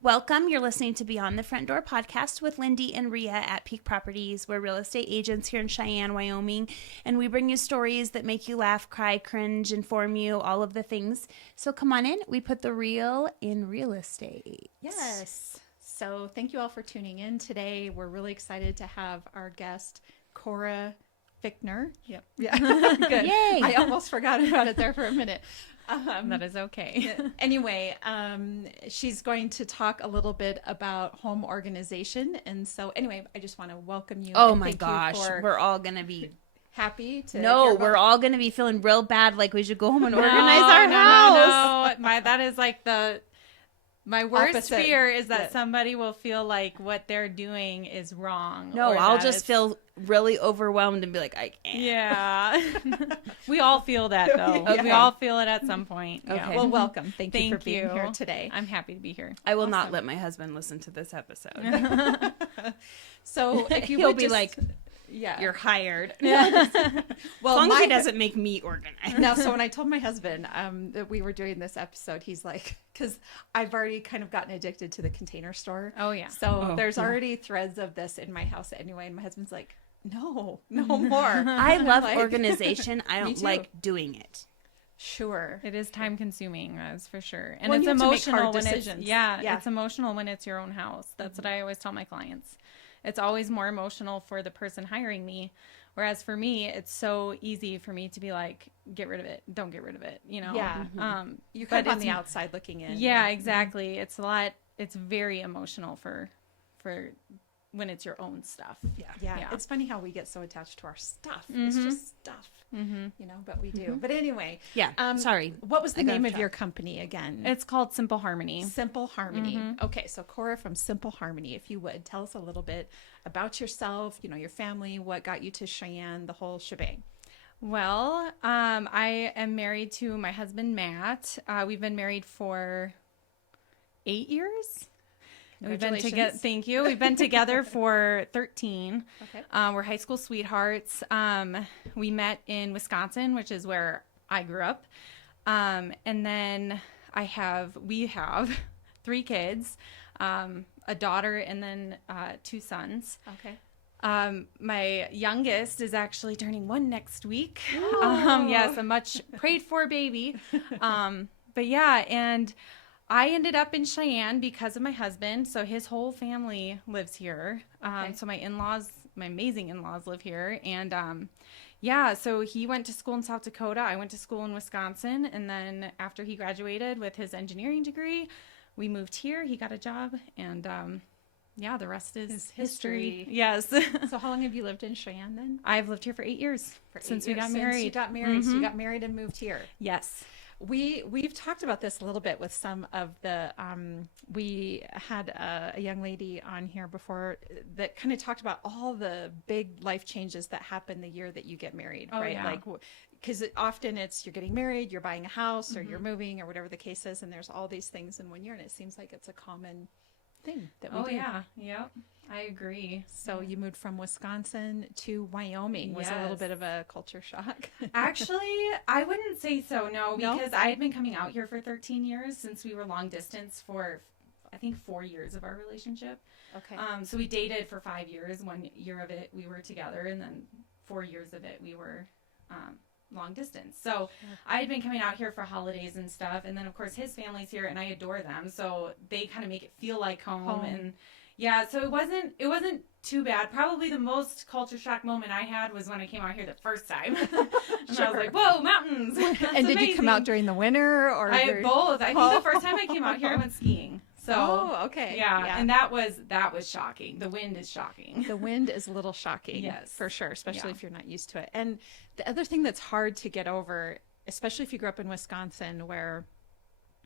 Welcome. You're listening to Beyond the Front Door podcast with Lindy and Rhea at Peak Properties. We're real estate agents here in Cheyenne, Wyoming, and we bring you stories that make you laugh, cry, cringe, inform you, all of the things. So come on in. We put the real in real estate. Yes. So thank you all for tuning in today. We're really excited to have our guest, Cora Fiechtner. Yep. Yeah. Good. Yay. I almost forgot about it there for a minute. That is okay. Anyway, she's going to talk a little bit about home organization. And so anyway, I just want to welcome you. Oh and my thank you gosh. for We're all going to be... happy to No, hear about- we're all going to be feeling real bad like we should go home and organize our house. No. That is like my worst Opposite. fear is that Yes. somebody will feel like what they're doing is wrong. No, or I'll that just it's- feel really overwhelmed and be like, I can't. Yeah. We all feel that though. Okay. We all feel it at some point. Okay. Yeah. Well, welcome. Thank you Thank for being you. here today. I'm happy to be here. I will not Awesome. let my husband listen to this episode. So if you He'll would be just- like, yeah. you're hired. Well, As long as he doesn't make me organize. Now, so when I told my husband that we were doing this episode, he's like, because I've already kind of gotten addicted to the Container Store. Oh, yeah. So Oh, there's yeah. already threads of this in my house anyway. And my husband's like, no more. I love Like- organization. I Me don't too. like doing it. Sure. It is time consuming, that's for sure. And Well, it's you have to make hard emotional when decisions. it's yeah, Yeah. it's emotional when it's your own house. That's what I always tell my clients. It's always more emotional for the person hiring me. Whereas for me, it's so easy for me to be like, get rid of it. Don't get rid of it, you know? Yeah. You but kind of on it's- the outside looking in. Yeah, exactly. It's a lot, it's very emotional for when it's your own stuff. Yeah. Yeah. It's funny how we get so attached to our stuff. Mm-hmm. It's just stuff, but we do. But anyway. Yeah. Sorry. What was the I got name off of your company again? It's called Simple Harmony. Simple Harmony. Okay, so Cora from Simple Harmony, if you would tell us a little bit about yourself, your family, what got you to Cheyenne, the whole shebang. Well, I am married to my husband, Matt. We've been married for 8 years. We've been together. Congratulations. Thank you. We've been together for 13. Okay. We're high school sweethearts. We met in Wisconsin, which is where I grew up. And then we have 3 kids, a daughter and then 2 sons. Okay. My youngest is actually turning 1 next week. Ooh. Yes, a much prayed for baby. But yeah, and I ended up in Cheyenne because of my husband. So his whole family lives here. Okay. So my amazing in-laws live here. And yeah, so he went to school in South Dakota. I went to school in Wisconsin. And then after he graduated with his engineering degree, we moved here. He got a job. And yeah, the rest is history. Yes. So how long have you lived in Cheyenne then? I've lived here for 8 years since we got Since married. you got married. So you got married and moved here. Yes. We've talked about this a little bit with some of the we had a young lady on here before that kind of talked about all the big life changes that happen the year that you get married, Oh, right? yeah. Like because often it's you're getting married, you're buying a house, or you're moving, or whatever the case is, and there's all these things in 1 year, and it seems like it's a common thing that we do. Yeah. Yep. I agree. So you moved from Wisconsin to Wyoming. Was a little Yes. bit of a culture shock. Actually, I wouldn't say so, no, No? because I had been coming out here for 13 years since we were long distance for, I think, 4 years of our relationship. Okay. So we dated for 5 years. 1 year of it we were together, and then 4 years of it we were long distance. So I had been coming out here for holidays and stuff, and then of course his family's here, and I adore them, so they kind of make it feel like home. And yeah, so it wasn't too bad. Probably the most culture shock moment I had was when I came out here the first time. And I was like, whoa, mountains. That's And did you come out amazing. during the winter or? I had both. I think the first time I came out here I went skiing. So Oh, okay. yeah, and that was shocking. The wind is shocking. The wind is a little shocking, Yes. for sure, especially Yeah. if you're not used to it. And the other thing that's hard to get over, especially if you grew up in Wisconsin, where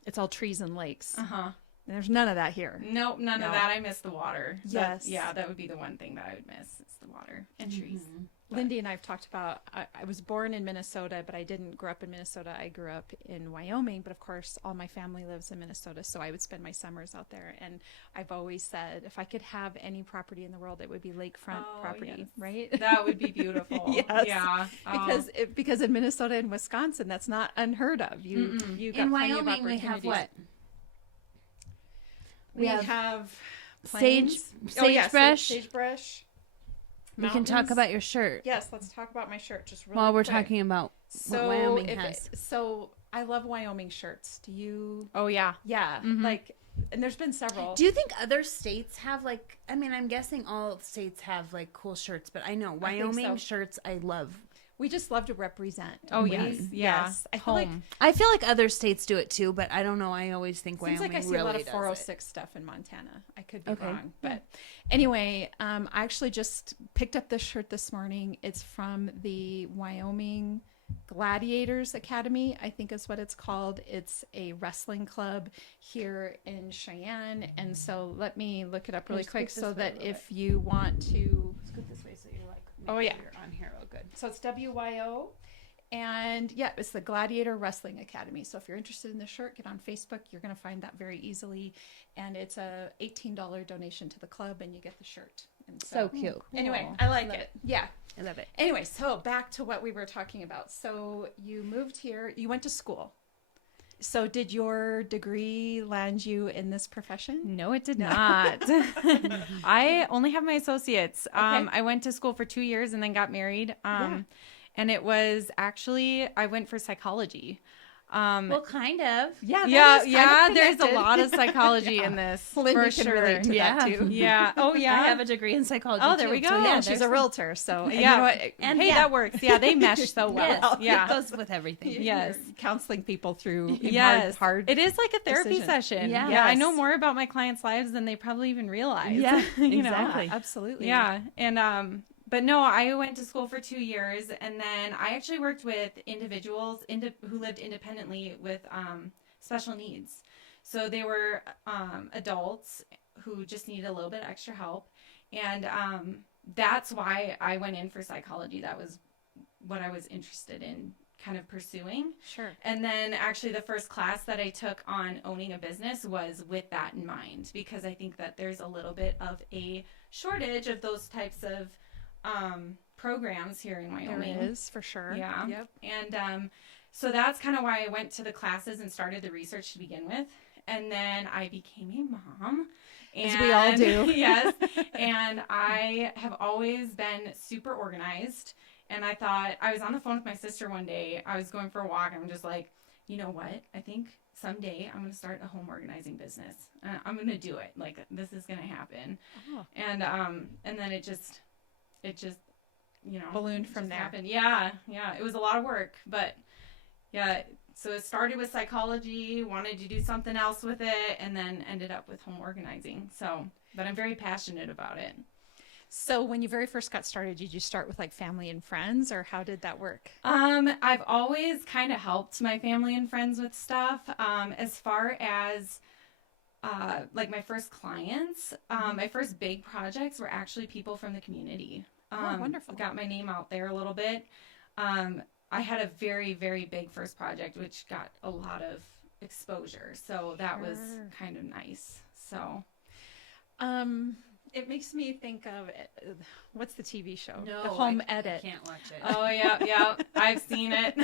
it's all trees and lakes, Uh-huh. and there's none of that here. Nope, none No. of that. I miss the water. Yes. Yeah, that would be the one thing that I would miss. It's the water and trees. But- Lindy and I have talked about, I was born in Minnesota, but I didn't grow up in Minnesota. I grew up in Wyoming, but of course all my family lives in Minnesota, so I would spend my summers out there. And I've always said, if I could have any property in the world, it would be lakefront Oh, property, yes. right? That would be beautiful. Yes. Yeah. Because in Minnesota and Wisconsin, that's not unheard of. You got In plenty of Wyoming, we have opportunities. what? We have Sage- planes. sagebrush. Sagebrush. We can talk about your shirt Yes, let's talk about my shirt just really while we're quick. talking about So what Wyoming has. So I love Wyoming shirts. Do you? Oh yeah. Yeah, like, and there's been several. Do you think other states have like? I mean, I'm guessing all states have like cool shirts, but I know I think Wyoming so. shirts I love. We just love to represent. Oh, We- yes. Yeah. Yes. I feel like Home. I feel like other states do it too, but I don't know. I always think seems Wyoming like I see really a lot of does it. 406 stuff in Montana. I could be Okay. wrong, but anyway, I actually just picked up this shirt this morning. It's from the Wyoming Gladiators Academy, I think is what it's called. It's a wrestling club here in Cheyenne, and so let me look it up really Just quick scoot this so way a that little if you want to. Scoot this way so you're like. Oh, yeah. You're on here. Oh, good. So it's WYO. And yeah, it's the Gladiator Wrestling Academy. So if you're interested in the shirt, get on Facebook. You're going to find that very easily. And it's a $18 donation to the club, and you get the shirt. And So cute. Anyway, Cool. I like Love it. Yeah. I love it. Anyway, so back to what we were talking about. So you moved here. You went to school. So did your degree land you in this profession? No, it did not. I only have my associates. I went to school for 2 years and then got married. And it was actually, I went for psychology. Well, kind of. Yeah. There's a lot of psychology in this, Lynn, for you can sure. relate to that too. Yeah. Oh, yeah. I have a degree in psychology. Oh, there too, we go. so Yeah, yeah, she's a realtor, so and Yeah. you know what? And hey, yeah. that works. Yeah, they mesh so well. Yes, Yeah. it goes with everything. Yes. You're counseling people through Yes. hard. It is like a therapy decision. session. Yeah. Yeah. I Yes. know more about my clients' lives than they probably even realize. Yeah, You know? exactly. Absolutely. Yeah. And but no, I went to school for 2 years, and then I actually worked with individuals who lived independently with special needs. So they were adults who just needed a little bit extra help, and that's why I went in for psychology. That was what I was interested in kind of pursuing. Sure. And then actually the first class that I took on owning a business was with that in mind, because I think that there's a little bit of a shortage of those types of programs here in Wyoming. There is, for sure. Yeah. Yep. And so that's kind of why I went to the classes and started the research to begin with. And then I became a mom. As we all do. Yes. And I have always been super organized. And I thought, I was on the phone with my sister one day. I was going for a walk. And I'm just like, you know what? I think someday I'm going to start a home organizing business. I'm going to do it. Like, this is going to happen. Oh. And then it just, you know, Ballooned it from just there. happened. Yeah. It was a lot of work, but yeah. So it started with psychology, wanted to do something else with it, and then ended up with home organizing. So, but I'm very passionate about it. So when you very first got started, did you start with like family and friends, or how did that work? I've always kind of helped my family and friends with stuff. As far as like my first clients, my first big projects were actually people from the community. Oh, wonderful. Got my name out there a little bit. I had a very, very big first project, which got a lot of exposure. So that was kind of nice. So, it makes me think of what's the TV show? No, The Home I Edit. can't watch it. oh yeah, I've seen it.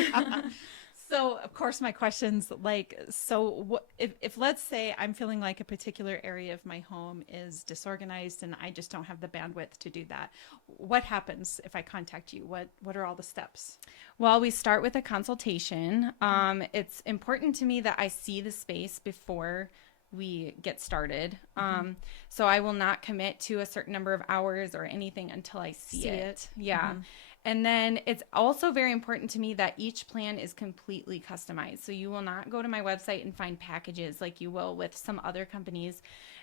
So, of course, my question's like, so what, if let's say I'm feeling like a particular area of my home is disorganized and I just don't have the bandwidth to do that, what happens if I contact you? What are all the steps? Well, we start with a consultation. It's important to me that I see the space before we get started. So I will not commit to a certain number of hours or anything until I see it. Yeah. And then it's also very important to me that each plan is completely customized. So you will not go to my website and find packages like you will with some other companies.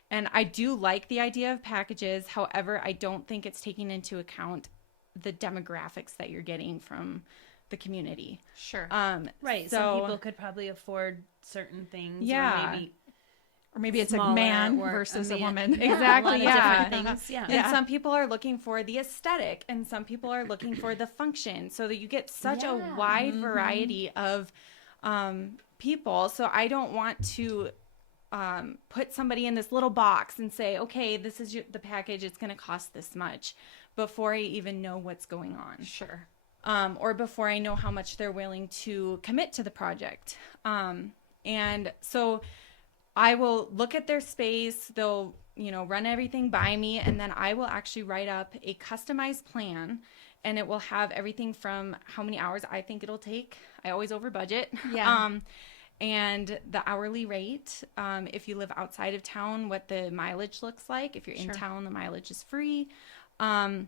And I do like the idea of packages. However, I don't think it's taking into account the demographics that you're getting from the community. Sure. Right. So, Some people could probably afford certain things. Yeah. Or maybe it's a smaller man or versus a man. woman. Exactly, A lot yeah. of different things. Yeah. And some people are looking for the aesthetic, and some people are looking for the function, so that you get such a wide variety of people. So I don't want to put somebody in this little box and say, okay, this is the package, it's going to cost this much, before I even know what's going on. Sure. Or before I know how much they're willing to commit to the project. And so I will look at their space. They'll, run everything by me, and then I will actually write up a customized plan, and it will have everything from how many hours I think it'll take. I always over budget. Yeah. And the hourly rate, if you live outside of town, what the mileage looks like. If you're in town, the mileage is free. And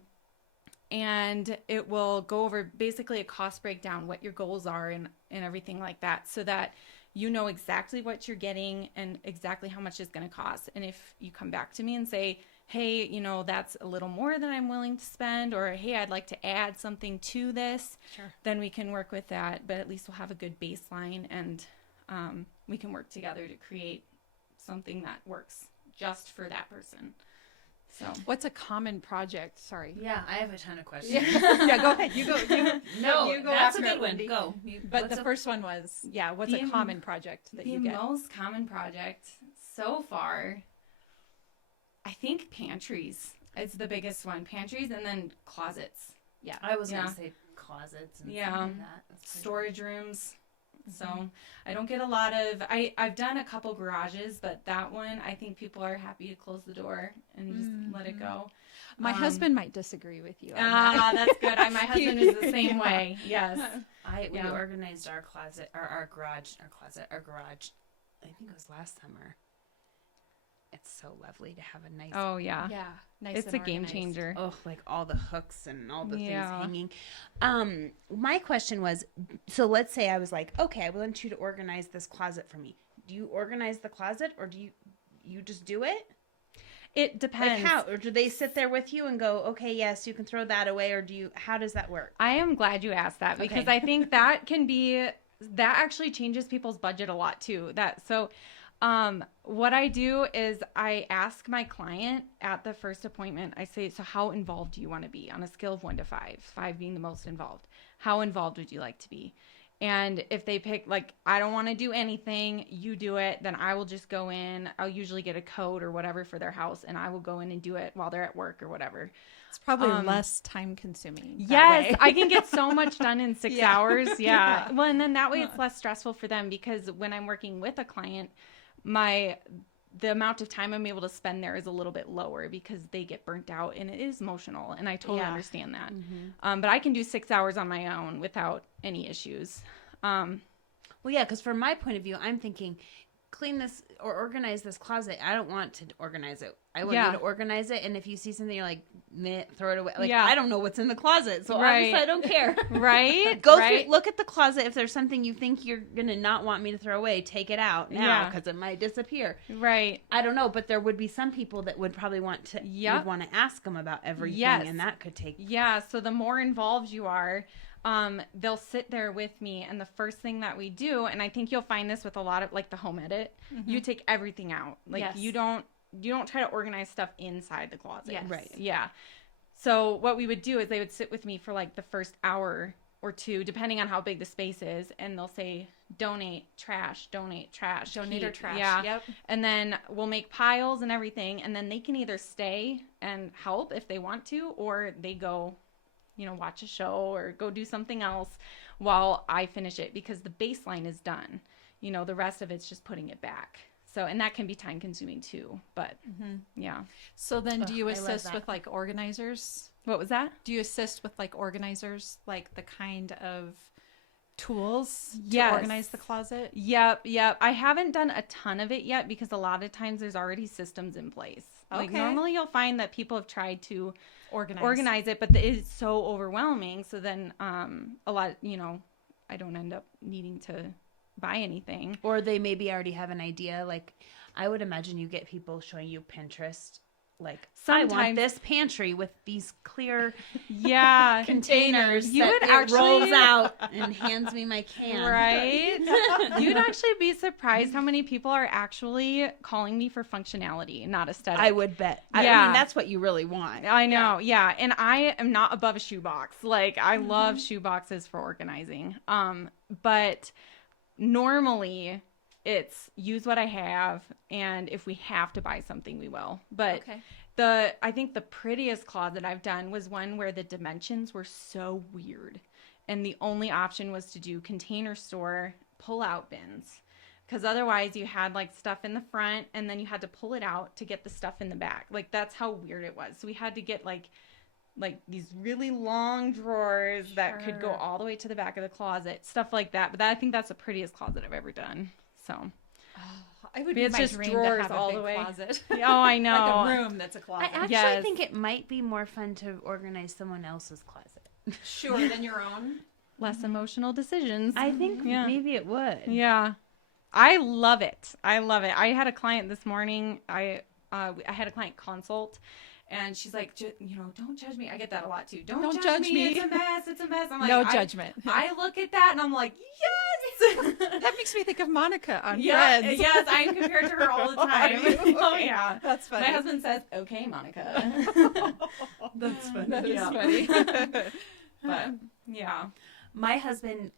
it will go over basically a cost breakdown, what your goals are and everything like that, so that you know exactly what you're getting and exactly how much it's going to cost. And if you come back to me and say, hey, that's a little more than I'm willing to spend, or hey, I'd like to add something to this, then we can work with that. But at least we'll have a good baseline, and we can work together to create something that works just for that person. So, what's a common project? Sorry. Yeah, I have a ton of questions. Yeah, go ahead. You go. No, you go that's a after good it, one. Wendy. Go. But the first one was, what's a common project that you get? The most common project so far, I think pantries. It's the biggest one. Pantries, and then closets. Yeah, I was gonna say closets and stuff like that. Storage rooms. So I don't get a lot of, I've done a couple garages, but that one, I think people are happy to close the door and just let it go. My husband might disagree with you. That's good. My husband is the same way. Yes. We organized our closet, or our garage. I think it was last summer. It's so lovely to have a nice. Oh yeah. Yeah. Nice. It's a game changer. Oh, like all the hooks and all the things hanging. My question was, so let's say I was like, okay, I want you to organize this closet for me. Do you organize the closet, or do you just do it? It depends. Like how? Or do they sit there with you and go, okay, yes, you can throw that away, or how does that work? I am glad you asked that, because I think that actually changes people's budget a lot too. What I do is I ask my client at the first appointment, I say, so how involved do you want to be on a scale of 1 to 5, 5 being the most involved? How involved would you like to be? And if they pick, like, I don't want to do anything, you do it, then I will just go in. I'll usually get a code or whatever for their house, and I will go in and do it while they're at work or whatever. It's probably less time consuming. Yes, I can get so much done in 6 hours. Yeah. Well, and then that way it's less stressful for them, because when I'm working with a client, the amount of time I'm able to spend there is a little bit lower, because they get burnt out, and it is emotional, and I totally understand that. But I can do 6 hours on my own without any issues. Well, yeah, because from my point of view, I'm thinking, clean this or organize this closet. I don't want to organize it. I want you to organize it, and if you see something, you're like, meh, throw it away. Like, I don't know what's in the closet, so obviously I don't care. Right? Go through, look at the closet. If there's something you think you're gonna not want me to throw away, take it out now, because it might disappear. Right. I don't know, but there would be some people that would probably want to would want to ask them about everything, and that could take. Yeah. So the more involved you are, they'll sit there with me, and the first thing that we do, and I think you'll find this with a lot of, like, the home edit, you take everything out. Like, you don't try to organize stuff inside the closet. Yes. Right. Yeah. So what we would do is they would sit with me for, like, the first hour or two, depending on how big the space is, and they'll say, donate trash, donate trash, donate or trash. Yeah. Yep. And then we'll make piles and everything, and then they can either stay and help if they want to, or they go, watch a show or go do something else while I finish it, because the baseline is done. The rest of it's just putting it back. So, and that can be time consuming too, but yeah. So then do you assist with, like, organizers? What was that? Do you assist with, like, organizers, like the kind of tools to organize the closet? Yep. I haven't done a ton of it yet, because a lot of times there's already systems in place. Like, normally you'll find that people have tried to organize it, but it is so overwhelming. So then a lot, I don't end up needing to buy anything. Or they maybe already have an idea. Like, I would imagine you get people showing you Pinterest. Like, sometimes, I want this pantry with these clear containers. You would actually rolls out and hands me my can. Right? You'd actually be surprised how many people are actually calling me for functionality, not aesthetic. I would bet. I mean, that's what you really want. I know. Yeah. And I am not above a shoebox. Like, I love shoe boxes for organizing. But normally it's use what I have, and if we have to buy something, we will. But I think the prettiest closet I've done was one where the dimensions were so weird, and the only option was to do container store pull-out bins. because otherwise you had like stuff in the front and then you had to pull it out to get the stuff in the back. Like that's how weird it was. So we had to get like these really long drawers that could go all the way to the back of the closet, stuff like that. But I think that's the prettiest closet I've ever done. So I would be my just dream drawers to have all a big the way. closet. Oh, I know. Like a room that's a I closet. actually think it might be more fun to organize someone else's closet. Sure, than your own. Less emotional decisions. I think maybe it would. Yeah. I love it. I love it. I had a client this morning. I had a client consult. And she's like, don't judge me. I get that a lot too. Don't judge me. It's a mess. It's a mess. I'm like, No judgment. I look at that and I'm like, yes. That makes me think of Monica on Yeah, Friends. yes, I'm compared to her all the time. Oh yeah, that's funny. My husband says, "Okay, Monica." That's funny. That is funny. But yeah, my husband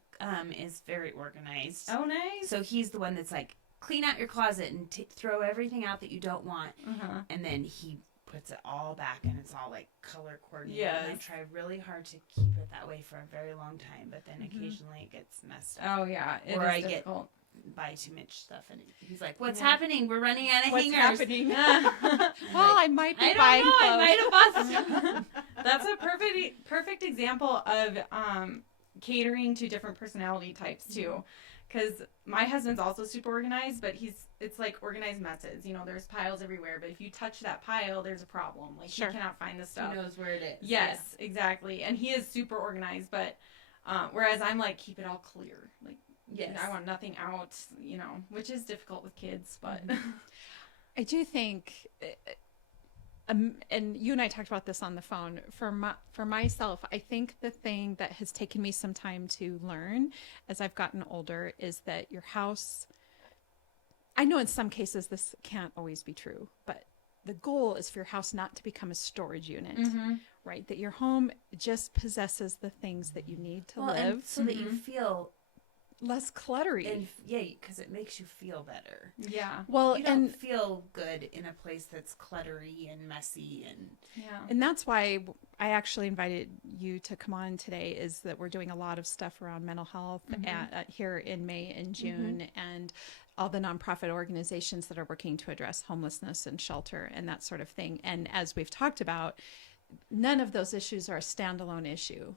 is very organized. Oh, nice. So he's the one that's like, clean out your closet and throw everything out that you don't want, and then he puts it all back and it's all like color coordinated. Yes. And I try really hard to keep it that way for a very long time, but then occasionally it gets messed up. Oh yeah, or I get buy too much stuff and he's like, "What's happening? We're running out of hangers." What's happening? Well, I might be buying clothes. I might have bought. That's a perfect example of catering to different personality types too. Because my husband's also super organized, but it's like organized messes. There's piles everywhere, but if you touch that pile, there's a problem. Like, he cannot find the stuff. He knows where it is. Yes, exactly. And he is super organized, but whereas I'm like, keep it all clear. Like, yes, I want nothing out, which is difficult with kids, but. I do think, and you and I talked about this on the phone, for myself, I think the thing that has taken me some time to learn as I've gotten older is that your house, I know in some cases this can't always be true, but the goal is for your house not to become a storage unit, right? That your home just possesses the things that you need to live. And so that you feel less cluttery. And because it makes you feel better. Yeah. Well, you don't feel good in a place that's cluttery and messy and that's why I actually invited you to come on today, is that we're doing a lot of stuff around mental health here in May and June, and all the nonprofit organizations that are working to address homelessness and shelter and that sort of thing. And as we've talked about, none of those issues are a standalone issue.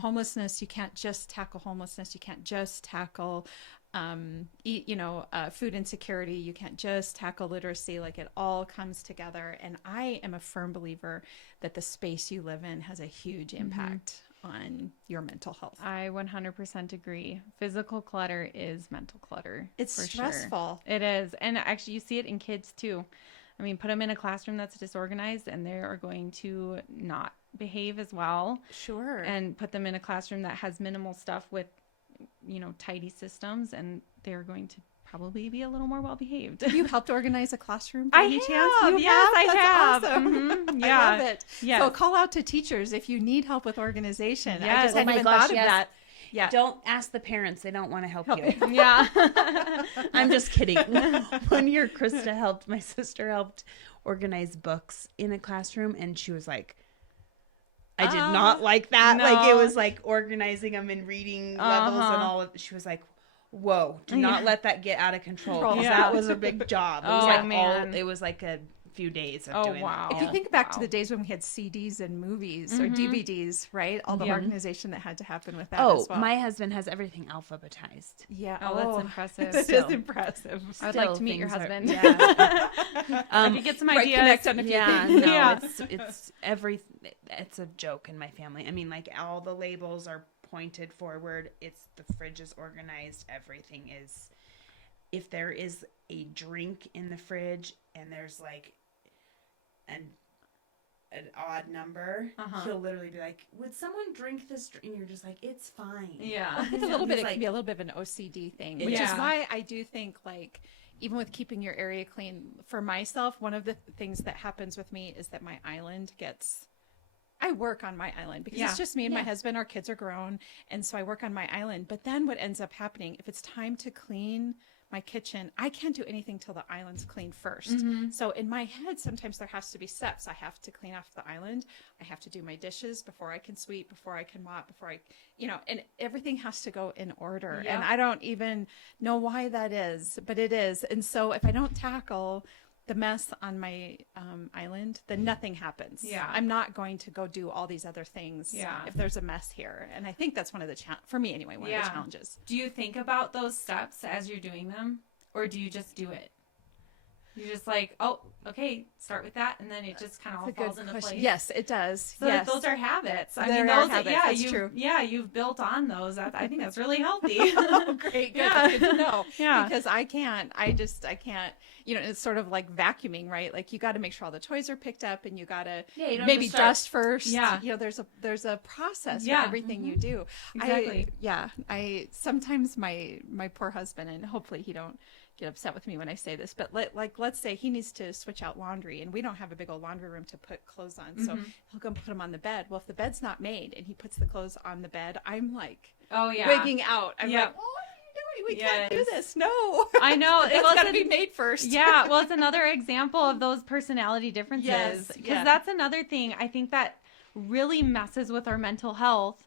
Homelessness, you can't just tackle homelessness. You can't just tackle, food insecurity. You can't just tackle literacy. Like, it all comes together. And I am a firm believer that the space you live in has a huge impact on your mental health. I 100% agree. Physical clutter is mental clutter. It's stressful. Sure. It is. And actually, you see it in kids too. I mean, put them in a classroom that's disorganized and they are going to not behave as well. Sure. And put them in a classroom that has minimal stuff with, tidy systems, and they're going to probably be a little more well behaved. You helped organize a classroom by any chance? Yes, I have. Awesome. Yeah. I love it. Yes. So call out to teachers if you need help with organization. Yes. I just hadn't even thought of that. Yeah. Don't ask the parents. They don't want to help you. Yeah. I'm just kidding. One year, my sister helped organize books in a classroom, and she was like, I did not like that. No. Like, it was like organizing them in reading levels and all of, she was like, whoa, do not let that get out of control. 'Cause that was a big job. It was it was like a few days of doing that. If you think back to the days when we had CDs and movies or DVDs, right? All the organization that had to happen with that as well. My husband has everything alphabetized. Yeah. Oh, that's impressive. That is impressive. I would like to meet your husband. I could get some ideas. Connect on a few things. It's a joke in my family. I mean, like, all the labels are pointed forward. The fridge is organized. Everything is. If there is a drink in the fridge and there's like an odd number, he'll literally be like, "Would someone drink this drink?" And you're just like, "It's fine." Yeah. It's a little bit. It can be a little bit of an OCD thing, which is why I do think, like, even with keeping your area clean, for myself, one of the things that happens with me is that my island gets. I work on my island because it's just me and my husband. Our kids are grown, and so I work on my island. But then what ends up happening, if it's time to clean my kitchen, I can't do anything till the island's clean first. So in my head, sometimes there has to be steps. I have to clean off the island. I have to do my dishes before I can sweep, before I can mop, before I, and everything has to go in order. Yep. And I don't even know why that is, but it is. And so if I don't tackle the mess on my island, then nothing happens. Yeah. I'm not going to go do all these other things if there's a mess here. And I think that's one of the for me anyway, one of the challenges. Do you think about those steps as you're doing them, or do you just do it? You're just like, oh, okay, start with that, and then it just kind of all falls into place. Yes, it does. So yes. those are habits. I There mean, are those, habits. yeah, That's true. Yeah, you've built on those. I think that's really healthy. Oh, great. Good. Yeah. That's good to know. Yeah. Because I can't, it's sort of like vacuuming, right? Like you got to make sure all the toys are picked up and you got to you don't maybe just start- dust first. Yeah. There's a process Yeah. for everything you do. Exactly. I sometimes my poor husband, and hopefully he don't get upset with me when I say this, but let's say he needs to switch out laundry and we don't have a big old laundry room to put clothes on. So he'll go put them on the bed. Well, if the bed's not made and he puts the clothes on the bed, I'm like wigging out. I'm like, what are you doing? We can't do this. No. I know. It's got to be made first. Yeah. Well, it's another example of those personality differences. Yes, Because that's another thing I think that really messes with our mental health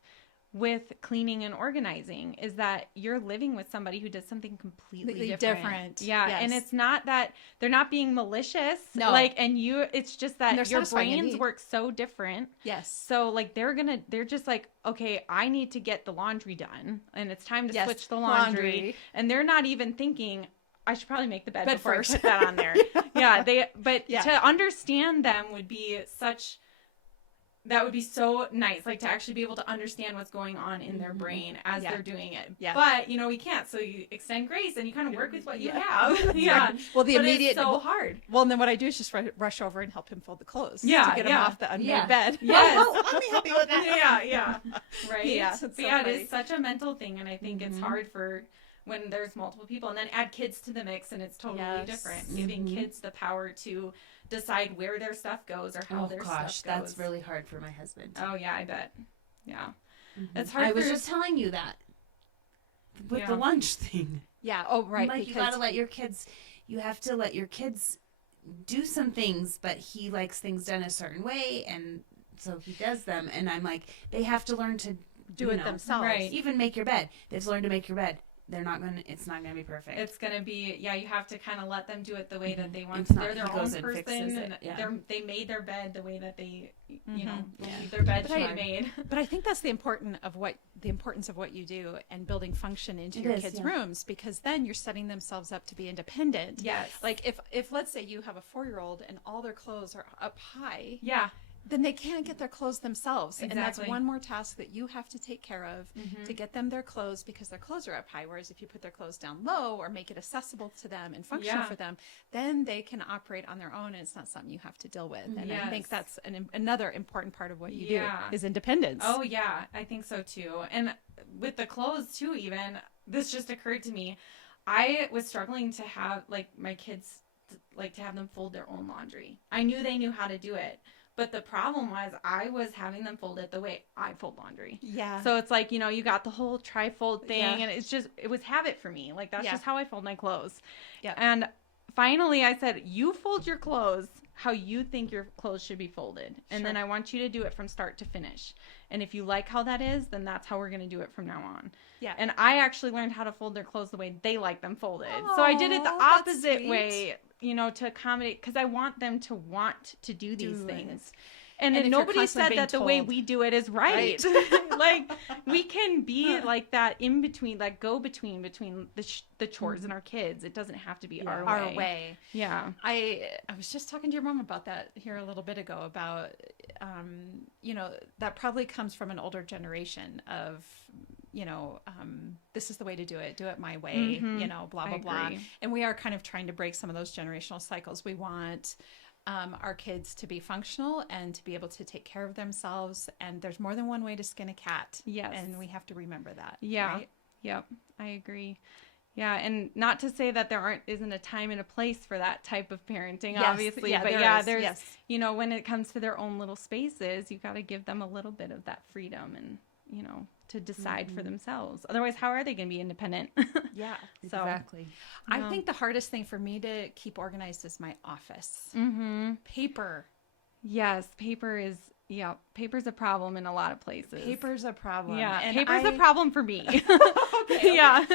with cleaning and organizing, is that you're living with somebody who does something completely different. Yeah. Yes. And it's not that they're not being malicious. No. It's just that your satisfying a brains need. work so different. Yes. So like they're just like, okay, I need to get the laundry done and it's time to switch the laundry. And they're not even thinking, I should probably make the bed before first. I put that on there. To understand them would be that would be so nice, like to actually be able to understand what's going on in their brain as they're doing it. Yeah. But, we can't. So you extend grace and you kind of work with what you have. Yeah. Well, but it's so hard. Well, and then what I do is just rush over and help him fold the clothes. To get him off the unmade bed. Yes. I'll be happy with that. Yeah. Right. Yeah. But it is such a mental thing. And I think it's hard for when there's multiple people, and then add kids to the mix and it's totally different. Giving kids the power to decide where their stuff goes or how their stuff goes. That's really hard for my husband. Oh yeah, I bet. Yeah. It's hard. I was just telling you that with the lunch thing. Yeah. Oh, right. Like you gotta let your kids. You have to let your kids do some things, but he likes things done a certain way, and so he does them. And I'm like, they have to learn to do it themselves. Right. Even make your bed. They've learned to make your bed. It's not gonna be perfect. It's gonna be, you have to kind of let them do it the way that they want. They're their own person, and they made their bed the way that they, their bed should be made. But I think that's the importance of what you do and building function into your kids' rooms, because then you're setting themselves up to be independent. Yes. Like if let's say you have a 4-year-old and all their clothes are up high. Yeah. Then they can't get their clothes themselves. Exactly. And that's one more task that you have to take care of to get them their clothes, because their clothes are up high. Whereas if you put their clothes down low or make it accessible to them and functional for them, then they can operate on their own and it's not something you have to deal with. And I think that's another important part of what you do is independence. Oh, yeah. I think so too. And with the clothes too, even, this just occurred to me. I was struggling to have my kids, to have them fold their own laundry. I knew they knew how to do it. But the problem was I was having them fold it the way I fold laundry. Yeah. So it's like, you got the whole tri-fold thing and it was habit for me. Like that's just how I fold my clothes. Yeah. And finally I said, you fold your clothes how you think your clothes should be folded. And then I want you to do it from start to finish. And if you like how that is, then that's how we're going to do it from now on. Yeah. And I actually learned how to fold their clothes the way they like them folded. So I did it the opposite way, to accommodate, because I want them to want to do these things. And nobody said that the way we do it is right. We can be like that in between, go between the chores and our kids. It doesn't have to be our way. Yeah. I was just talking to your mom about that here a little bit ago about, that probably comes from an older generation of, this is the way to do it my way, blah, blah, blah. And we are kind of trying to break some of those generational cycles. We want our kids to be functional and to be able to take care of themselves. And there's more than one way to skin a cat. Yes. And we have to remember that. Yeah. Right? Yep. I agree. Yeah. And not to say that isn't a time and a place for that type of parenting, obviously. Yeah, but there's, when it comes to their own little spaces, you got to give them a little bit of that freedom and, to decide for themselves. Otherwise, how are they going to be independent? Yeah. So Exactly. I think the hardest thing for me to keep organized is my office. Paper. yes, paper's a problem in a lot of places. Paper's a problem. Yeah, And paper's a problem for me. Okay. Yeah.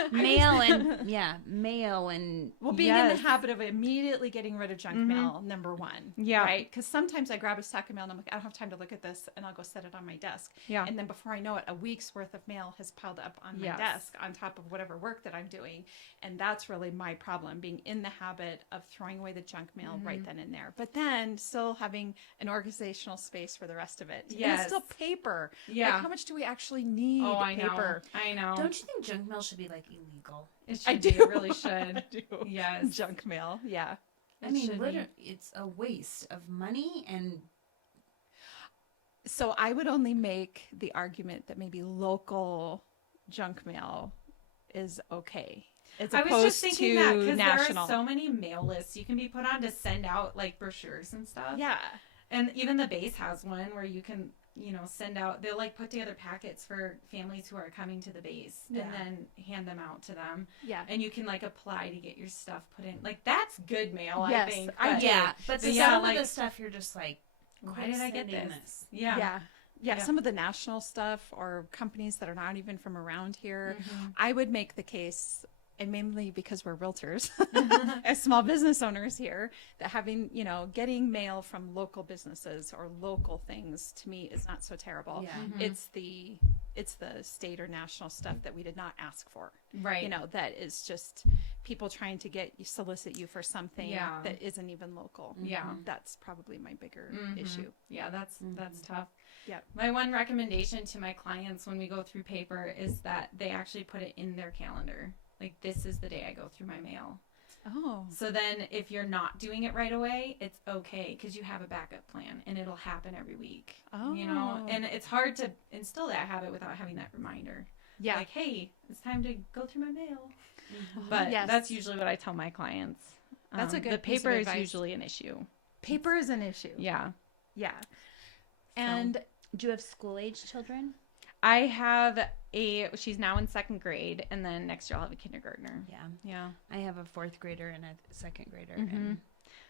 Mail and Well, being in the Yes. habit of immediately getting rid of junk mail, number one. Yeah. Right? Because sometimes I grab a stack of mail and I'm like, I don't have time to look at this, and I'll go set it on my desk. Yeah. And then before I know it, a week's worth of mail has piled up on my Yes. desk on top of whatever work that I'm doing. And that's really my problem, being in the habit of throwing away the junk mail right then and there. But then still having an organizational space for the rest of it. And Yes. it's still paper. Yeah. Like, how much do we actually need paper? I know. don't you think junk mail should be like illegal? It should I be. do. It really should. I do. Yes. Junk mail. Yeah. I It mean, should be. literally, it's a waste of money and So I would only make the argument that maybe local junk mail is okay, as I opposed was just thinking that to because there national. are so many mail lists you can be put on to send out like brochures and stuff. Yeah. And even the base has one where you can, send out, they'll like put together packets for families who are coming to the base Yeah. and then hand them out to them. Yeah. And you can like apply to get your stuff put in. Like that's good mail, Yes, I think. I but- do. yeah, but But yeah, some like- of the stuff you're just like, Why did I get sending this? Yeah. Yeah. Yeah. Some of the national stuff or companies that are not even from around here, Mm-hmm. I would make the case, and mainly because we're realtors, as small business owners here, that having, getting mail from local businesses or local things to me is not so terrible. Yeah. Mm-hmm. It's the state or national stuff that we did not ask for. Right. That is just people trying to solicit you for something Yeah. that isn't even local. Yeah. That's probably my bigger Mhm. issue. Yeah, that's tough. Yep. My one recommendation to my clients when we go through paper is that they actually put it in their calendar. Like, this is the day I go through my mail. Oh. So then if you're not doing it right away, it's okay because you have a backup plan and it'll happen every week. Oh. And it's hard to instill that habit without having that reminder. Yeah. Like, hey, it's time to go through my mail. But Yes. that's usually what I tell my clients. That's a good The piece of paper is advice. usually an issue. Paper is an issue. Yeah. Yeah. And do you have school age children? I have she's now in second grade, and then next year I'll have a kindergartner. Yeah, Yeah. I have a 4th grader and a 2nd grader. Mhm. And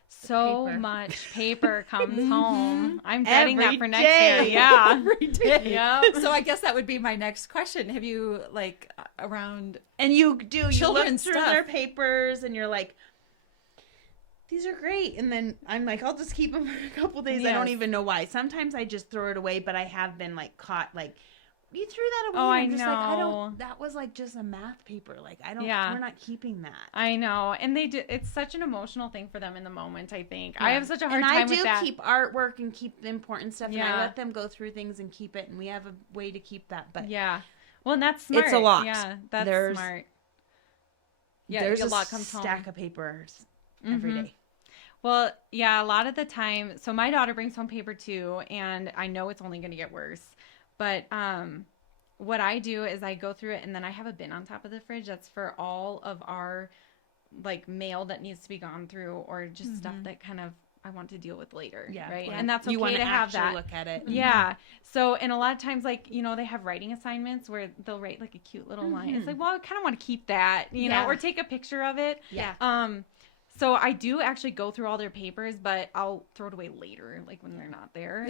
So paper. much paper comes home. I'm getting Every that for next day. year. Yeah. every day. Yeah. So I guess that would be my next question. Have you around And you look Children's through stuff. their papers and you're like, these are great. And then I'm like, I'll just keep them for a couple days. I don't Yes. even know why. Sometimes I just throw it away, but I have been like caught like, you threw that away. Oh, And I I'm just like, I know. don't, that was like just a math paper. Like, I don't, Yeah. we're not keeping that. I know. And they do, it's such an emotional thing for them in the moment, I think. I Yeah. have such a hard and time I do with that. keep artwork and keep the important stuff, and Yeah. I let them go through things and keep it, and we have a way to keep that. But Yeah. Well, and that's smart. It's a lot. Yeah, that's There's- smart. Yeah, there's a a lot comes stack home. of papers every Mhm. day. Well, yeah, a lot of the time. So my daughter brings home paper too, and I know it's only going to get worse. But what I do is I go through it, and then I have a bin on top of the fridge that's for all of our mail that needs to be gone through, or just stuff that kind of I want to deal with later. Yeah, right. yeah. And that's okay you want to have actually that. look at it. Yeah. So, and a lot of times, they have writing assignments where they'll write like a cute little line. It's like, well, I kind of want to keep that, Yeah. or take a picture of it. Yeah. So I do actually go through all their papers, but I'll throw it away later, like when they're not there.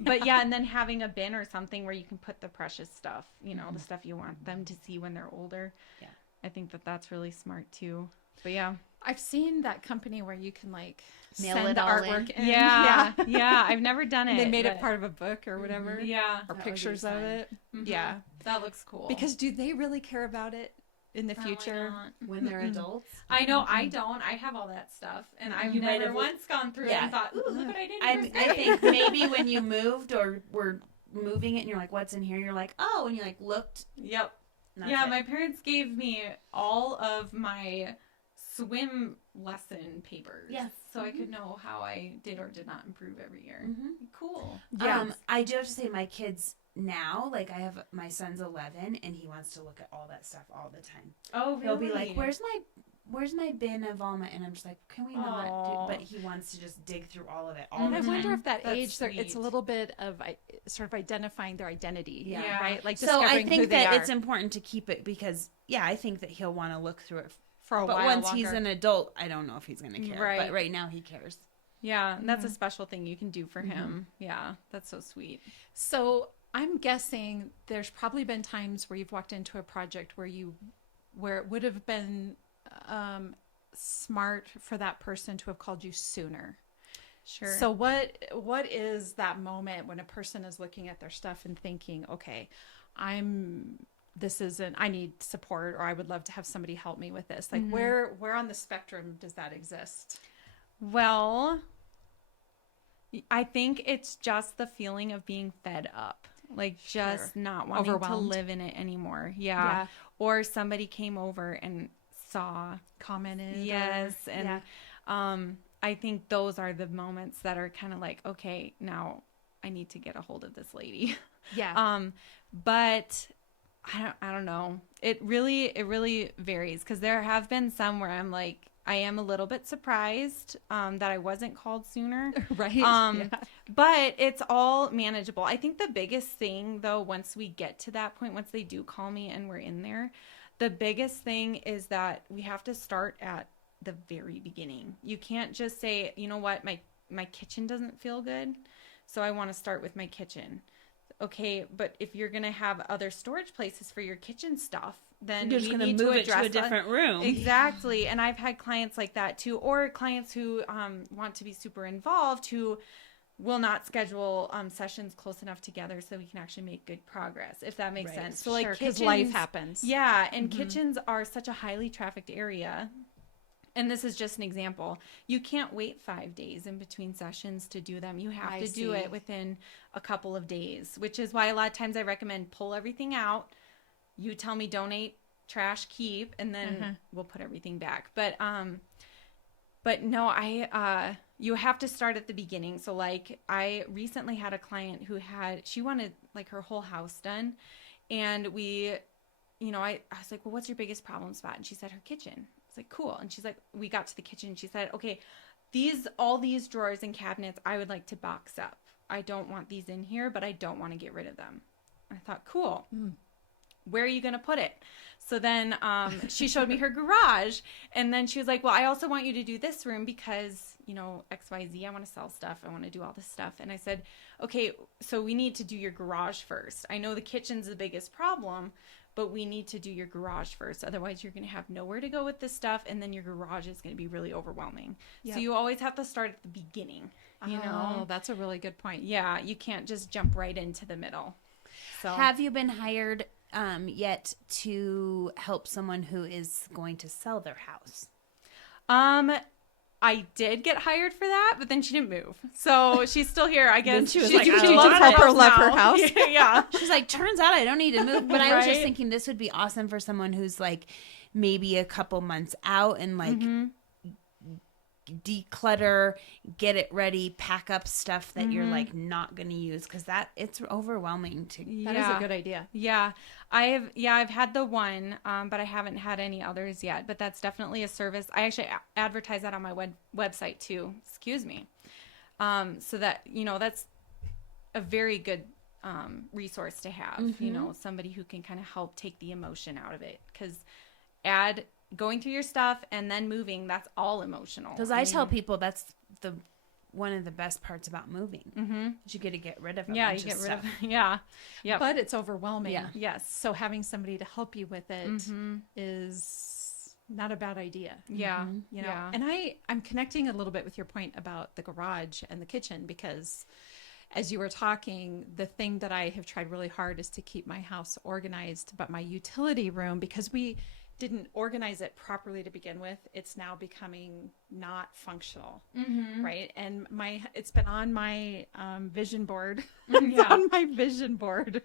But yeah, and then having a bin or something where you can put the precious stuff, the stuff you want them to see when they're older. Yeah. I think that that's really smart too. But yeah. I've seen that company where you can Mail send it the all artwork in. in. Yeah. I've never done it. And they made it but- part of a book or whatever. Yeah. Or That would be pictures of fun. it. Mhm. Yeah. That looks cool. Because do they really care about it in the Probably future? not. When they're adults. I know I don't. I have all that stuff, and I've You might never have- once gone through it Yeah. and thought, "Ooh, look what I did." I first I day." think maybe when you moved or were moving it, and you're like, "What's in here?" You're like, "Oh," and you like looked. Yep. and that's Yeah, it. my parents gave me all of my swim lesson papers. Yeah. So I could know how I did or did not improve every year. Mhm. Cool. Yeah. I do have to say, my kids now, like I have my son's 11, and he wants to look at all that stuff all the time. Oh, really? He'll be like, "Where's my where's my bin of all my, and I'm just like, can we not do, but he wants to just dig through all of it all And the I time. wonder if that That's age, it's a sweet. little bit of sort of identifying their identity, Yeah. right? Like So discovering I who think they that are it's important to keep it because, I think that he'll want to look through it. for a But while once longer. he's an adult, I don't know if he's going to care. Right. But right now he cares. Yeah, and that's a special thing you can do for him. Yeah, that's so sweet. So I'm guessing there's probably been times where you've walked into a project where it would have been smart for that person to have called you sooner. Sure. So what is that moment when a person is looking at their stuff and thinking, okay, I need support, or I would love to have somebody help me with this. Like where on the spectrum does that exist? Well, I think it's just the feeling of being fed up. Like just not wanting to Overwhelmed. live in it anymore. Yeah. Or somebody came over and saw. Commented. Yes. And I think those are the moments that are kind of like, okay, now I need to get a hold of this lady. Yeah. But I don't know. It really varies, because there have been some where I'm like, I am a little bit surprised that I wasn't called sooner. Right. But it's all manageable. I think the biggest thing, though, once we get to that point, once they do call me and we're in there, the biggest thing is that we have to start at the very beginning. You can't just say, you know what, my kitchen doesn't feel good, so I want to start with my kitchen. Okay, but if you're going to have other storage places for your kitchen stuff, then You're just we going need to to move it address to a different room. Exactly. And I've had clients like that too, or clients who want to be super involved who will not schedule sessions close enough together so we can actually make good progress, if that makes sense. So like because kitchens, life happens. Yeah, and kitchens are such a highly trafficked area. And this is just an example. You can't wait 5 days in between sessions to do them. You have to do it within a couple of days, which is why a lot of times I recommend pull everything out. You tell me donate, trash, keep, and then we'll put everything back. But no, you have to start at the beginning. So like I recently had a client who she wanted like her whole house done. And I was like, well, what's your biggest problem spot? And she said her kitchen. It's like, cool. And she's like, we got to the kitchen and she said, okay, all these drawers and cabinets, I would like to box up. I don't want these in here, but I don't want to get rid of them. I thought, cool. Where are you going to put it? So then she showed me her garage, and then she was like, well, I also want you to do this room because, XYZ, I want to sell stuff. I want to do all this stuff. And I said, okay, so we need to do your garage first. I know the kitchen's the biggest problem, but we need to do your garage first. Otherwise, you're going to have nowhere to go with this stuff, and then your garage is going to be really overwhelming. Yep. So you always have to start at the beginning, Oh, that's a really good point. Yeah, you can't just jump right into the middle. So Have you been hired yet to help someone who is going to sell their house? I did get hired for that, but then she didn't move. So she's still here, I guess. She was Did like, you I just don't want help it. her left her house? Yeah. She's like, turns out I don't need to move. But I was just Right. thinking this would be awesome for someone who's like maybe a couple months out and like declutter, get it ready, pack up stuff that you're like not going to use, because it's overwhelming to. That is a good idea. Yeah. I've had the one, but I haven't had any others yet. But that's definitely a service. I actually advertise that on my website too. Excuse me. So that, that's a very good resource to have, somebody who can kind of help take the emotion out of it. Because going through your stuff and then moving, that's all emotional. Because I tell people that's one of the best parts about moving. You get to get rid of a bunch you get of rid stuff. of yeah. But it's overwhelming. Yeah. Yes. So having somebody to help you with it is not a bad idea. Yeah. You know, and I'm connecting a little bit with your point about the garage and the kitchen, because as you were talking, the thing that I have tried really hard is to keep my house organized, but my utility room, because we didn't organize it properly to begin with, it's now becoming not functional, right? And it's been on my vision board. It's on my vision board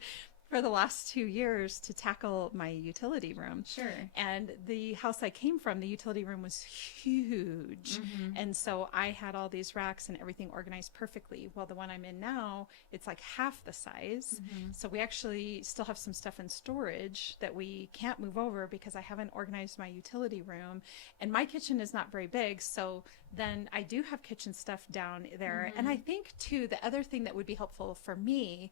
for the last 2 years to tackle my utility room. Sure. And the house I came from, the utility room was huge. And so I had all these racks and everything organized perfectly. Well, the one I'm in now, it's like half the size. So we actually still have some stuff in storage that we can't move over because I haven't organized my utility room. And my kitchen is not very big. So then I do have kitchen stuff down there. And I think, too, the other thing that would be helpful for me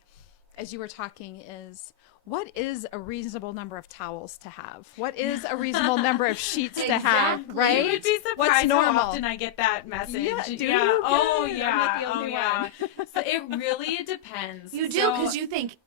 as you were talking is, what is a reasonable number of towels to have? What is a reasonable number of sheets to have, right? You would be surprised how often I get that message. Yeah, do you? Oh, Good. yeah. I'm not the only one. So it really depends. You do, because you think,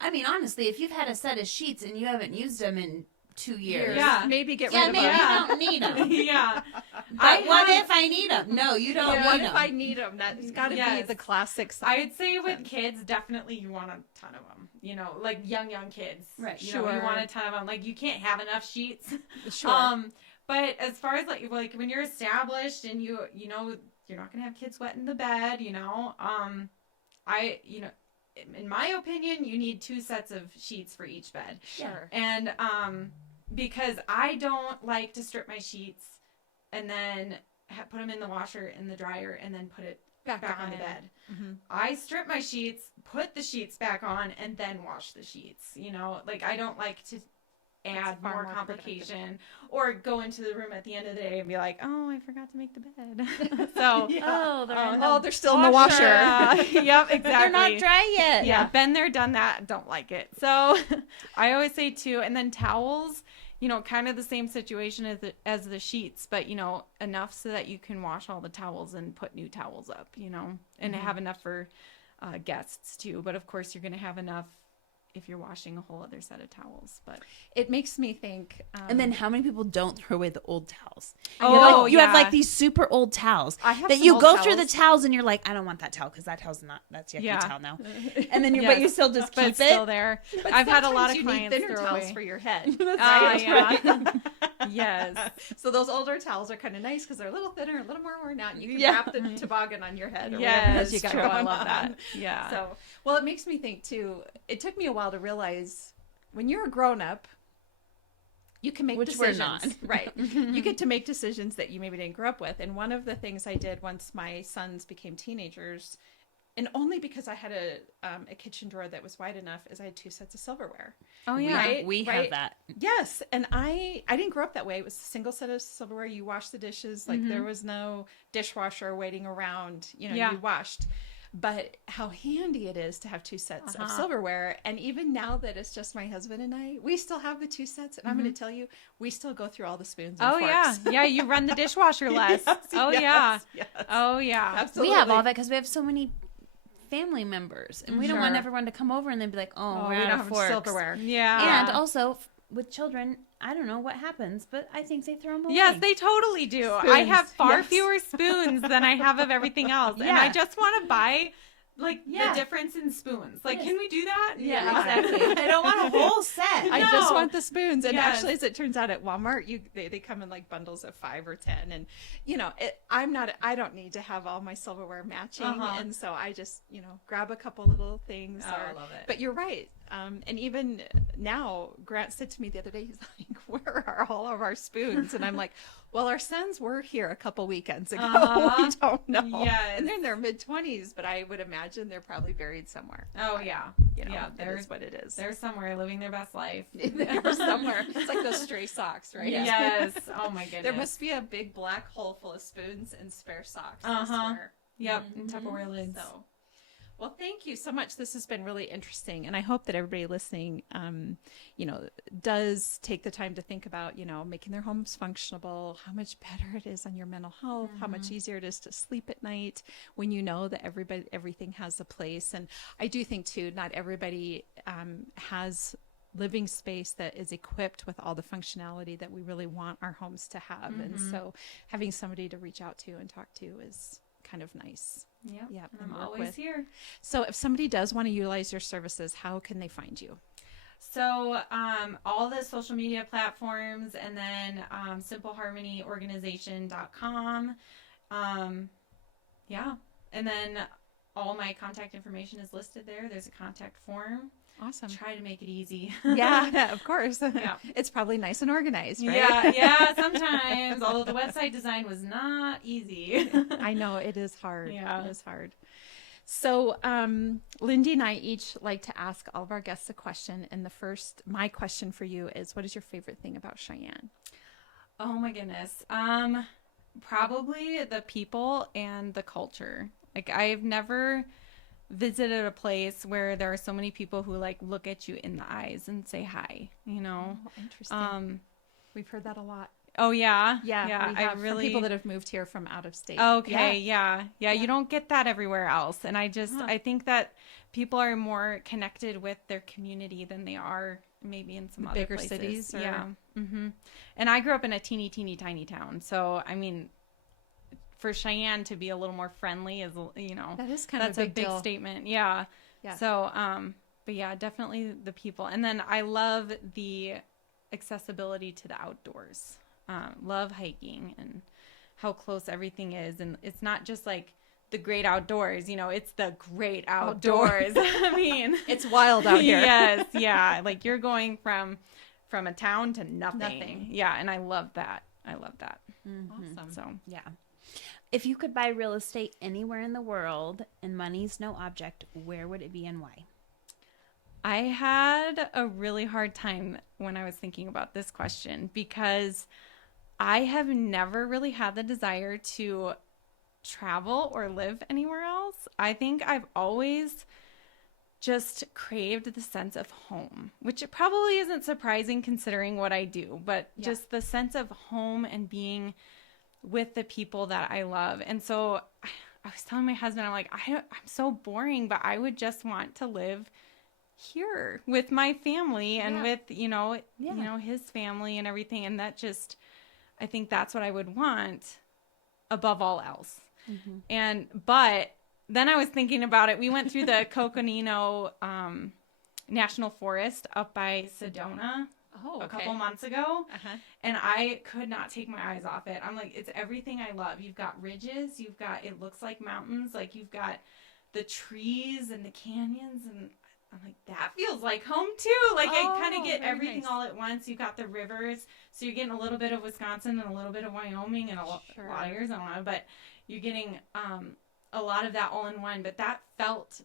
I mean, honestly, if you've had a set of sheets and you haven't used them in 2 years. Yeah. Maybe get Yeah, rid of maybe them. you don't need them. Yeah. But what if I need them? No, you don't What need if them. I need them? That's got to be the classics. I'd say with kids, definitely you want a ton of them. You know, like young kids. Right. You know, you want a ton of them. Like, you can't have enough sheets. Sure. But as far as like when you're established and you know, you're not gonna have kids wetting the bed. You know, in my opinion, you need 2 sets of sheets for each bed. Sure. And because I don't like to strip my sheets and then put them in the washer in the dryer and then put it back on the bed. I strip my sheets, put the sheets back on, and then wash the sheets. You know, like, I don't like to add more complication or go into the room at the end of the day and be like, oh, I forgot to make the bed. So They're still in the washer. Yep, exactly. They're not dry yet. Yeah, been there, done that. Don't like it. So I always say 2, and then towels. You know, kind of the same situation as the sheets, but, you know, enough so that you can wash all the towels and put new towels up, you know, and have enough for guests too. But of course, you're going to have enough if you're washing a whole other set of towels. But it makes me think. And then how many people don't throw away the old towels? Oh, you have like these super old towels I have that some you old go through the towels. towels and you're like, I don't want that towel because that towel's that's yucky towel now. And then but you still just but keep it's still it. there. But I've had a lot of sometimes you clients need thinner throw towels away. for your head. Yeah. Yes. So those older towels are kind of nice because they're a little thinner, a little more worn out. You can Yeah. wrap the toboggan on your head. Or whatever Yes, you got true. I going love on. that. Yeah. So, well, it makes me think too. It took me a while to realize when you're a grown up, you can make Which we're decisions. not. Right. You get to make decisions that you maybe didn't grow up with. And one of the things I did once my sons became teenagers, and only because I had a kitchen drawer that was wide enough, is I had 2 sets of silverware. Oh, yeah. Right? We have Right? that. Yes, and I didn't grow up that way. It was a single set of silverware. You wash the dishes. Like, there was no dishwasher waiting around. You know, you washed. But how handy it is to have 2 sets of silverware. And even now that it's just my husband and I, we still have the 2 sets. And I'm going to tell you, we still go through all the spoons and forks. Yeah, you run the dishwasher less. Yes. Oh yeah, Absolutely. We have all that because we have so many family members, and we don't want everyone to come over and then be like, "Oh, we're we out don't of have forks." silverware. yeah. And also with children, I don't know what happens, but I think they throw them away. Yes, they totally do. I have far fewer spoons than I have of everything else, and I just want to buy the difference in spoons. Like, can we do that? Yeah, exactly. I don't want a whole set. I No. just want the spoons. And Yes. actually, as it turns out, at Walmart, they come in like bundles of 5 or 10. And, you know, I don't need to have all my silverware matching. And so I just, you know, grab a couple little things. I love it. But you're right. And even now, Grant said to me the other day, he's like, where are all of our spoons? And I'm like, well, our sons were here a couple weekends ago. We don't know. Yes. And they're in their mid-20s, but I would imagine they're probably buried somewhere. Oh yeah, You know, yeah. it is what it is. They're somewhere living their best life. They're somewhere. It's like those stray socks, right? Yes. Oh my goodness. There must be a big black hole full of spoons and spare socks. I swear. Yep. And Tupperware lids. So, well, thank you so much. This has been really interesting, and I hope that everybody listening, you know, does take the time to think about, you know, making their homes functional, how much better it is on your mental health, how much easier it is to sleep at night when you know that everything has a place. And I do think too, not everybody has living space that is equipped with all the functionality that we really want our homes to have. And so having somebody to reach out to and talk to is kind of nice. Yep. Yeah, I'm and work always with. here. So if somebody does want to utilize your services, how can they find you? So all the social media platforms, and then simpleharmonyorganization.com. Yeah. And then all my contact information is listed there. There's a contact form. Awesome. Try to make it easy. Yeah, of course. Yeah. It's probably nice and organized, right? Yeah, sometimes. Although the website design was not easy. I know, it is hard. Yeah. It is hard. So, Lindy and I each like to ask all of our guests a question. And my question for you is, what is your favorite thing about Cheyenne? Oh my goodness. Probably the people and the culture. Like, I've never visited a place where there are so many people who like look at you in the eyes and say hi, you know. Oh, interesting. We've heard that a lot. Oh yeah. Yeah. We have I really from people that have moved here from out of state. Okay, yeah. You don't get that everywhere else. And I think that people are more connected with their community than they are maybe in some other bigger places. cities. Yeah. Mm-hmm. And I grew up in a teeny tiny town, so I mean, for Cheyenne to be a little more friendly is, you know, that is kind of a big deal. statement. Yeah. So, but yeah, definitely the people. And then I love the accessibility to the outdoors. Love hiking and how close everything is. And it's not just like the great outdoors, you know, it's the great outdoors. I mean, it's wild out here. Yes. Yeah. Like you're going from a town to nothing. Yeah. And I love that. Mm-hmm. Awesome. So, yeah. If you could buy real estate anywhere in the world and money's no object, where would it be and why? I had a really hard time when I was thinking about this question because I have never really had the desire to travel or live anywhere else. I think I've always just craved the sense of home, which it probably isn't surprising considering what I do, but just the sense of home and being with the people that I love. And so I was telling my husband, I'm like, I'm so boring, but I would just want to live here with my family and with, you know, his family and everything. And that just, I think that's what I would want above all else. Mm-hmm. But then I was thinking about it. We went through the Coconino National Forest up by Sedona a couple months ago. And I could not take my eyes off it. I'm like, it's everything I love. You've got ridges, it looks like mountains, like you've got the trees and the canyons, and I'm like, that feels like home too. Like I kind of get everything all at once. You've got the rivers, so you're getting a little bit of Wisconsin and a little bit of Wyoming and a lot of Arizona, but you're getting a lot of that all in one. But that felt,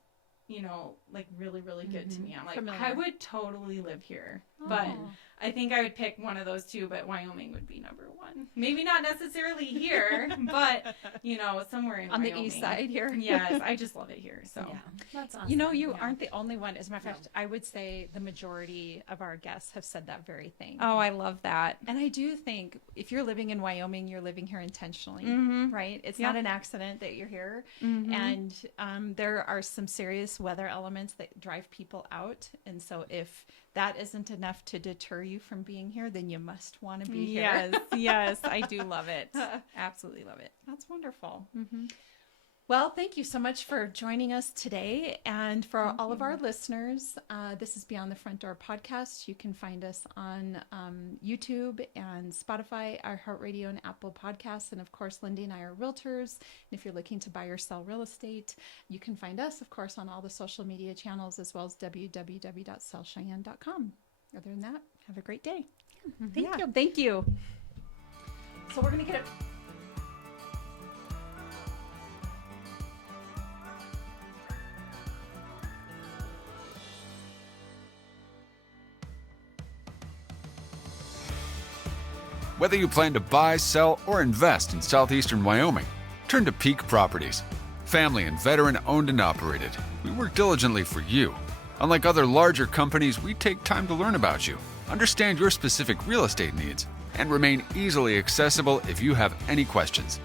you know, like really, really good to me. I'm like, familiar. I would totally live here, but I think I would pick one of those two, but Wyoming would be number one. Maybe not necessarily here, but, you know, somewhere in on Wyoming. The east side here. Yes, I just love it here. So that's awesome. You know, you aren't the only one. As a matter of fact, I would say the majority of our guests have said that very thing. Oh, I love that. And I do think if you're living in Wyoming, you're living here intentionally, right? It's not an accident that you're here. And there are some serious weather elements that drive people out. And so if that isn't enough to deter you from being here, then you must want to be here. Yes, I do love it. Absolutely love it. That's wonderful. Well, thank you so much for joining us today. And for all of our listeners, this is Beyond the Front Door podcast. You can find us on YouTube and Spotify, iHeartRadio, and Apple Podcasts. And of course, Lindy and I are realtors. And if you're looking to buy or sell real estate, you can find us, of course, on all the social media channels, as well as www.sellcheyenne.com. Other than that, have a great day. Thank you. Thank you. So we're going to get it. Whether you plan to buy, sell, or invest in southeastern Wyoming, turn to Peak Properties. Family and veteran-owned and operated, we work diligently for you. Unlike other larger companies, we take time to learn about you, understand your specific real estate needs, and remain easily accessible if you have any questions.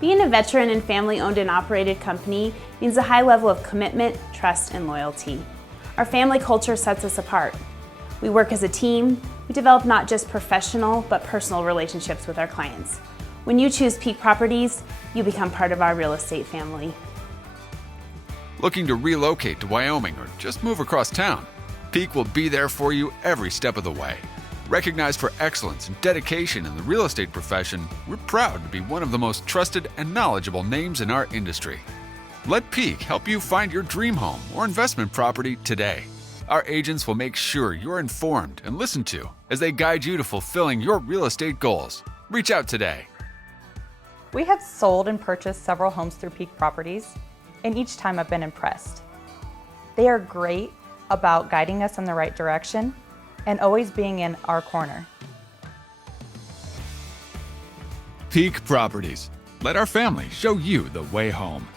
Being a veteran and family-owned and operated company means a high level of commitment, trust, and loyalty. Our family culture sets us apart. We work as a team. We develop not just professional, but personal relationships with our clients. When you choose Peak Properties, you become part of our real estate family. Looking to relocate to Wyoming or just move across town? Peak will be there for you every step of the way. Recognized for excellence and dedication in the real estate profession, we're proud to be one of the most trusted and knowledgeable names in our industry. Let Peak help you find your dream home or investment property today. Our agents will make sure you're informed and listened to as they guide you to fulfilling your real estate goals. Reach out today. We have sold and purchased several homes through Peak Properties, and each time I've been impressed. They are great about guiding us in the right direction and always being in our corner. Peak Properties. Let our family show you the way home.